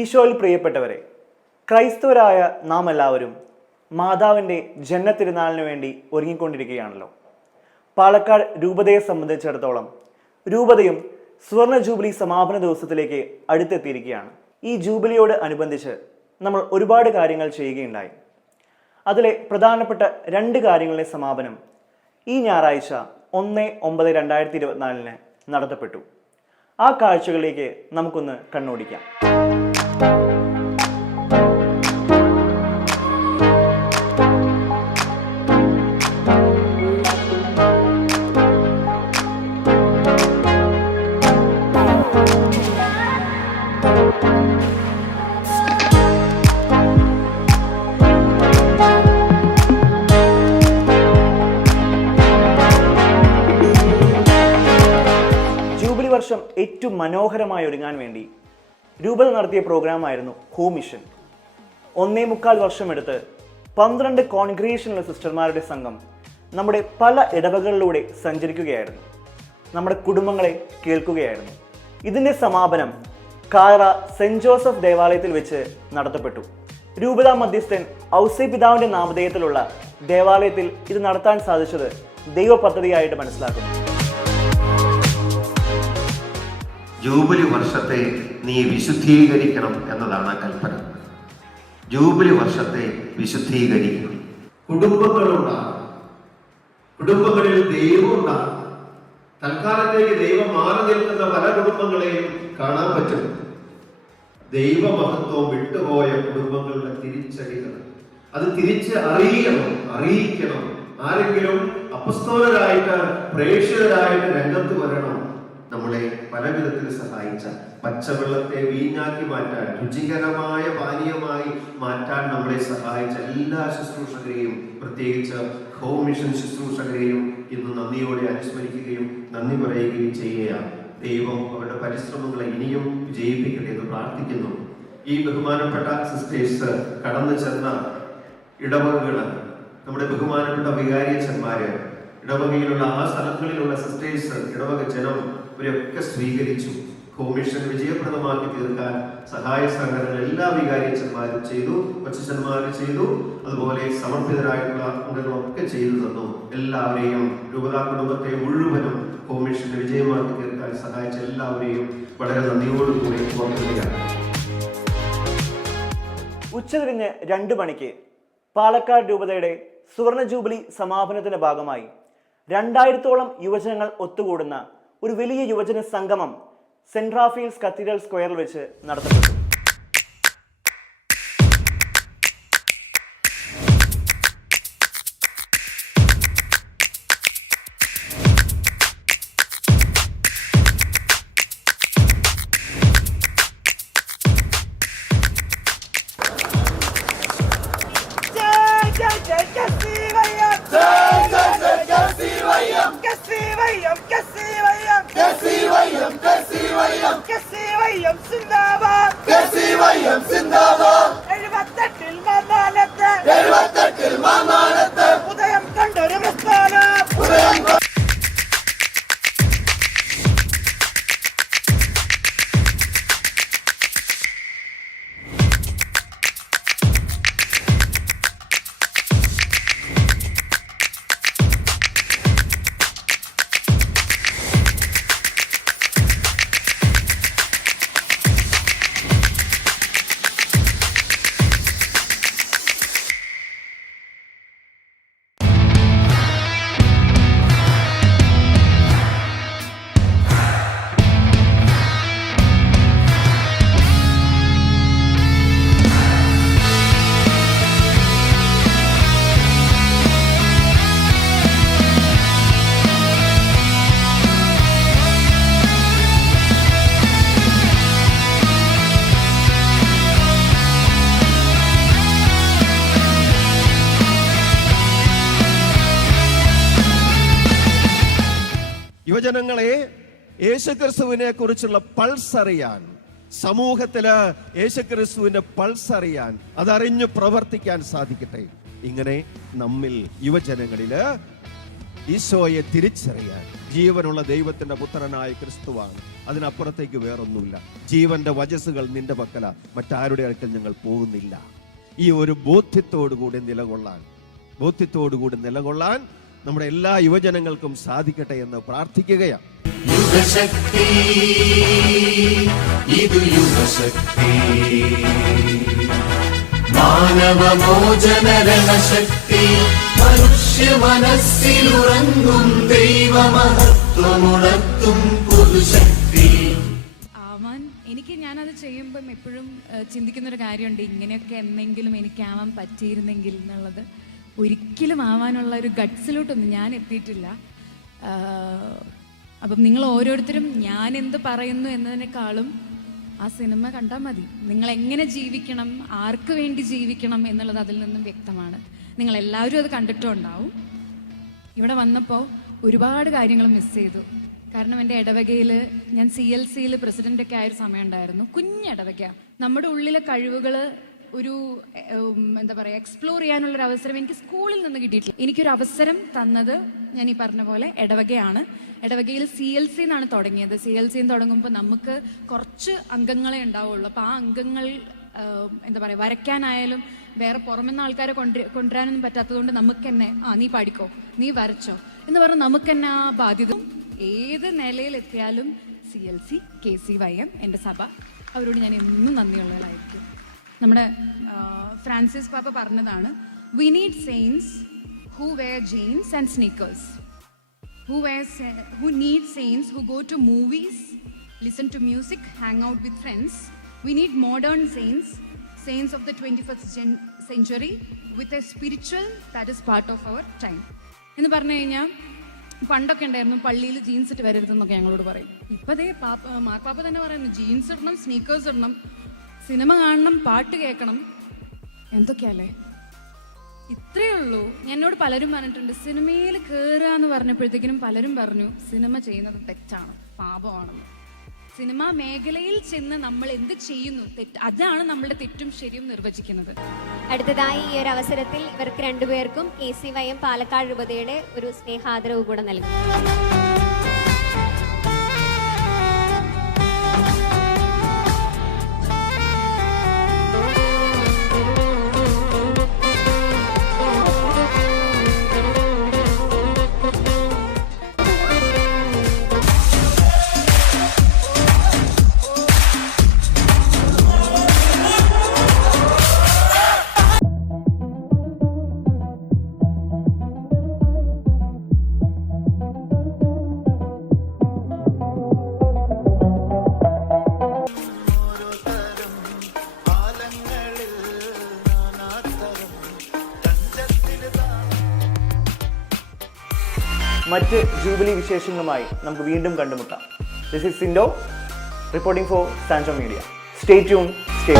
ഈശോയിൽ പ്രിയപ്പെട്ടവരെ ക്രൈസ്തവരായ നാം എല്ലാവരും മാതാവിന്റെ ജന്മത്തിരുനാളിന് വേണ്ടി ഒരുങ്ങിക്കൊണ്ടിരിക്കുകയാണല്ലോ. പാലക്കാട് രൂപതയെ സംബന്ധിച്ചിടത്തോളം രൂപതയും സുവർണ ജൂബിലി സമാപന ദിവസത്തിലേക്ക് അടുത്തെത്തിയിരിക്കുകയാണ്. ഈ ജൂബിലിയോട് അനുബന്ധിച്ച് നമ്മൾ ഒരുപാട് കാര്യങ്ങൾ ചെയ്യുകയുണ്ടായി. അതിലെ പ്രധാനപ്പെട്ട രണ്ട് കാര്യങ്ങളുടെ സമാപനം ഈ ഞായറാഴ്ച ഒന്ന് ഒമ്പത് രണ്ടായിരത്തി ഇരുപത്തിനാലിന് നടത്തപ്പെട്ടു. ആ കാഴ്ചകളിലേക്ക് നമുക്കൊന്ന് കണ്ണോടിക്കാം. വർഷം ഏറ്റവും മനോഹരമായി ഒരുങ്ങാൻ വേണ്ടി രൂപത നടത്തിയ പ്രോഗ്രാമായിരുന്നു ഹോം മിഷൻ. ഒന്നേ മുക്കാൽ വർഷമെടുത്ത് പന്ത്രണ്ട് കോൺഗ്രിഗേഷനുള്ള സിസ്റ്റർമാരുടെ സംഘം നമ്മുടെ പല ഇടവകളിലൂടെ സഞ്ചരിക്കുകയായിരുന്നു. നമ്മുടെ കുടുംബങ്ങളെ കേൾക്കുകയായിരുന്നു. ഇതിന്റെ സമാപനം കാറ സെന്റ് ജോസഫ് ദേവാലയത്തിൽ വെച്ച് നടത്തപ്പെട്ടു. രൂപതാ മധ്യസ്ഥൻ ഔസേ പിതാവിന്റെ നാമധേയത്തിലുള്ള ദേവാലയത്തിൽ ഇത് നടത്താൻ സാധിച്ചത് ദൈവ പദ്ധതിയായിട്ട് മനസ്സിലാക്കുന്നു. ജൂബിലി വർഷത്തെ നീ വിശുദ്ധീകരിക്കണം എന്നതാണ് കൽപ്പന. ജൂബിലി വർഷത്തെ വിശുദ്ധീകരിക്കണം. കുടുംബങ്ങളുണ്ടാകും കുടുംബങ്ങളിൽ ദൈവം ഉണ്ടാകും തൽക്കാലത്തേക്ക് ദൈവം മാറി നിൽക്കുന്ന പല കുടുംബങ്ങളെയും കാണാൻ പറ്റും. ദൈവമഹത്വം വിട്ടുപോയ കുടുംബങ്ങളുടെ തിരിച്ചടികൾ. അത് തിരിച്ച് അറിയണം അറിയിക്കണം. ആരെങ്കിലും അപസ്തോലരായിട്ട് പ്രേക്ഷിതരായിട്ട് രംഗത്ത് വരണം. നമ്മളെ പല വിധത്തിൽ സഹായിച്ച പച്ചവെള്ളത്തെ വീഞ്ഞാക്കി മാറ്റാൻ രുചികരമായ പാനീയമായി മാറ്റാൻ നമ്മളെ സഹായിച്ച എല്ലാ ശുശ്രൂഷകരെയും പ്രത്യേകിച്ച് ഹോം മിഷൻ ശുശ്രൂഷകരെയും ഇന്ന് നന്ദിയോടെ അനുസ്മരിക്കുകയും നന്ദി പറയുകയും ചെയ്യുകയാണ്. ദൈവം അവരുടെ പരിശ്രമങ്ങളെ ഇനിയും വിജയിപ്പിക്കട്ടെ എന്ന് പ്രാർത്ഥിക്കുന്നു. ഈ ബഹുമാനപ്പെട്ട സിസ്റ്റേഴ്സ് കടന്നു ചെന്ന ഇടവകകൾ നമ്മുടെ ബഹുമാനപ്പെട്ട വികാരിയച്ചന്മാര് ഇടവകയിലുള്ള ആ സ്ഥലങ്ങളിലുള്ള സിസ്റ്റേഴ്സ് ഇടവക ജനം ഇവരെയൊക്കെ സ്വീകരിച്ചു. കോമിഷൻ വിജയപ്രദമാക്കി തീർക്കാൻ സഹായ സഹകരണങ്ങൾ എല്ലാ വികാരിയച്ചന്മാരും ചെയ്തു കൊച്ചച്ഛന്മാർ ചെയ്തു അതുപോലെ സമർപ്പിതരായിട്ടുള്ള അംഗങ്ങളൊക്കെ ചെയ്തു തന്നു. എല്ലാവരെയും രൂപതാ കുടുംബത്തെ മുഴുവനും കോമിഷന്റെ വിജയമാക്കി തീർക്കാൻ സഹായിച്ച എല്ലാവരെയും വളരെ നന്ദിയോടുകൂടി ഓർക്കുകയാണ്. ഉച്ചതിരിഞ്ഞ് രണ്ട് മണിക്ക് പാലക്കാട് രൂപതയുടെ സുവർണ ജൂബിലി സമാപനത്തിന്റെ ഭാഗമായി രണ്ടായിരത്തോളം യുവജനങ്ങൾ ഒത്തുകൂടുന്ന ഒരു വലിയ യുവജന സംഗമം സെൻട്രാഫീൽസ് കത്തീഡ്രൽ സ്ക്വയറിൽ വെച്ച് നടത്തപ്പെട്ടു. YMCA. യുവജനങ്ങളെ യേശുക്രിസ്തുവിനെ കുറിച്ചുള്ള പൾസ് അറിയാൻ സമൂഹത്തിൽ യേശുക്രിസ്തുവിന്റെ പൾസ് അറിയാൻ അതറിഞ്ഞു പ്രവർത്തിക്കാൻ സാധിക്കട്ടെ. ഇങ്ങനെ നമ്മിൽ യുവജനങ്ങളിൽ ഈശോയെ തിരിച്ചറിയാൻ ജീവനുള്ള ദൈവത്തിന്റെ പുത്രനായ ക്രിസ്തുവാണ്. അതിനപ്പുറത്തേക്ക് വേറൊന്നുമില്ല. ജീവന്റെ വചസ്സുകൾ നിന്റെ പക്കല. മറ്റാരുടെ അടുക്കൽ ഞങ്ങൾ പോകുന്നില്ല. ഈ ഒരു ബോധ്യത്തോടുകൂടി നിലകൊള്ളാൻ ബോധ്യത്തോടുകൂടി നിലകൊള്ളാൻ നമ്മുടെ എല്ലാ യുവജനങ്ങൾക്കും സാധിക്കട്ടെ എന്ന് പ്രാർത്ഥിക്കുകയാണ്. യുഗശക്തി. ഇത് യുഗശക്തി. മാനവമോചനരണശക്തി. മനുഷ്യ മനസ്സിലുറങ്ങും ദൈവമഹത്വമുണർത്തും പുതുശക്തി. ആവാൻ എനിക്ക് ഞാനത് ചെയ്യുമ്പം എപ്പോഴും ചിന്തിക്കുന്ന ചിന്തിക്കുന്നൊരു കാര്യമുണ്ട്. ഇങ്ങനെയൊക്കെ എന്നെങ്കിലും എനിക്കാവാൻ പറ്റിയിരുന്നെങ്കിൽ എന്നുള്ളത്. ഒരിക്കലും ആവാനുള്ള ഒരു ഗട്ട്സിലോട്ടൊന്നും ഞാൻ എത്തിയിട്ടില്ല. അപ്പം നിങ്ങൾ ഓരോരുത്തരും ഞാൻ എന്ത് പറയുന്നു എന്നതിനേക്കാളും ആ സിനിമ കണ്ടാൽ മതി. നിങ്ങൾ എങ്ങനെ ജീവിക്കണം ആർക്ക് വേണ്ടി ജീവിക്കണം എന്നുള്ളത് അതിൽ നിന്നും വ്യക്തമാണ്. നിങ്ങൾ എല്ലാവരും അത് കണ്ടിട്ടും ഉണ്ടാവും ഇവിടെ വന്നപ്പോൾ ഒരുപാട് കാര്യങ്ങൾ മിസ് ചെയ്തു. കാരണം എന്റെ ഇടവകയിൽ ഞാൻ സി എൽ സിയിൽ പ്രസിഡന്റൊക്കെ ആയൊരു സമയം ഉണ്ടായിരുന്നു കുഞ്ഞിടവക നമ്മുടെ ഉള്ളിലെ കഴിവുകൾ ഒരു എന്താ പറയുക എക്സ്പ്ലോർ ചെയ്യാനുള്ളൊരു അവസരം എനിക്ക് സ്കൂളിൽ നിന്ന് കിട്ടിയിട്ടില്ല. എനിക്കൊരു അവസരം തന്നത് ഞാൻ ഈ പറഞ്ഞ പോലെ ഇടവകയാണ് ഇടവകയിൽ സി എൽ സി എന്നാണ് തുടങ്ങിയത്. സി എൽ സി തുടങ്ങുമ്പോൾ നമുക്ക് കുറച്ച് അംഗങ്ങളെ ഉണ്ടാവുള്ളൂ. അപ്പോൾ ആ അംഗങ്ങൾ എന്താ പറയുക വരയ്ക്കാനായാലും വേറെ പുറമെന്ന ആൾക്കാരെ കൊണ്ടു കൊണ്ടുവരാനൊന്നും പറ്റാത്തതുകൊണ്ട് നമുക്ക് തന്നെ ആ നീ പാടിക്കോ നീ വരച്ചോ എന്ന് പറഞ്ഞ് നമുക്ക് തന്നെ ആ ബാധ്യത. ഏത് നിലയിലെത്തിയാലും C L C K C Y M എന്റെ സഭ അവരോട് ഞാൻ എന്നും നന്ദിയുള്ളവരായിരിക്കും. നമ്മുടെ ഫ്രാൻസിസ് പാപ്പ പറഞ്ഞതാണ് we need saints who wear jeans and sneakers who wear who need saints who go to movies listen to music hang out with friends we need modern saints saints of the twenty first century with a spiritual that is part of our time എന്ന് പറഞ്ഞു കഴിഞ്ഞാൽ പണ്ടൊക്കെ ഉണ്ടായിരുന്നു പള്ളിയിൽ jeans ഇട്ട് വരരുതെന്നൊക്കെ ഞങ്ങളോട് പറയും. ഇപ്പതേ പാപ്പ മാർപ്പാപ്പ തന്നെ പറയുന്നു ജീൻസ് ഇടണം സ്നീക്കേഴ്സ് ഇടണം. സിനിമ കാണണം പാട്ട് കേൾക്കണം. എന്തൊക്കെയല്ലേ? ഇത്രയേ ഉള്ളൂ. എന്നോട് പലരും പറഞ്ഞിട്ടുണ്ട് സിനിമയിൽ കയറുക എന്ന് പറഞ്ഞപ്പോഴത്തേക്കിനും പലരും പറഞ്ഞു സിനിമ ചെയ്യുന്നത് തെറ്റാണ് പാപമാണെന്ന്. സിനിമാ മേഖലയിൽ ചെന്ന് നമ്മൾ എന്ത് ചെയ്യുന്നു? തെറ്റ് അതാണ് നമ്മളുടെ തെറ്റും ശരിയും നിർവചിക്കുന്നത്. അടുത്തതായി ഈ ഒരു അവസരത്തിൽ ഇവർക്ക് രണ്ടുപേർക്കും K C Y M Palakkad രൂപതയുടെ ഒരു സ്നേഹാദരവ് കൂടെ നൽകും. മറ്റ് ജൂബിലി വിശേഷങ്ങളുമായി നമുക്ക് വീണ്ടും കണ്ടുമുട്ടാം. This is Sindo reporting for Sanso media stay tune stay